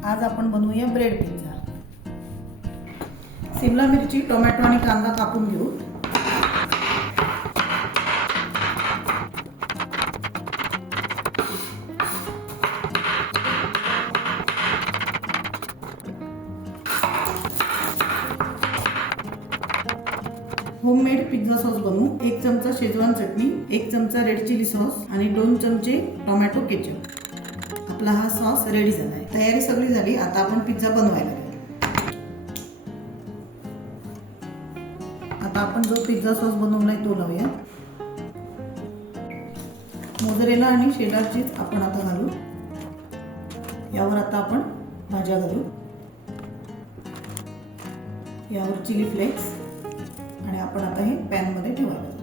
आज आपण बनवूया ब्रेड पिझ्झा। शिमला मिरची, टोमॅटो आणि कांदा कापून घेऊ। होममेड पिझ्झा सॉस बनवू। 1 चमचा शेजवान चटणी, 1 चमचा रेड चिली सॉस आणि 2 चमचे टोमॅटो केचप। आपला हा सॉस रेडी झालाय। तयारी सगळी झाली, आता आपण पिझ्झा बनवायला घेऊ। आता आपण जो पिझ्झा सॉस बनवलाय तो लावूया। मोझरेला आणि शेडर चीज आपण आता घालू। यावर आता आपण भाज्या घालू। यावर चिली फ्लेक्स आणि आपण आता हे पॅन मध्ये ठेवायला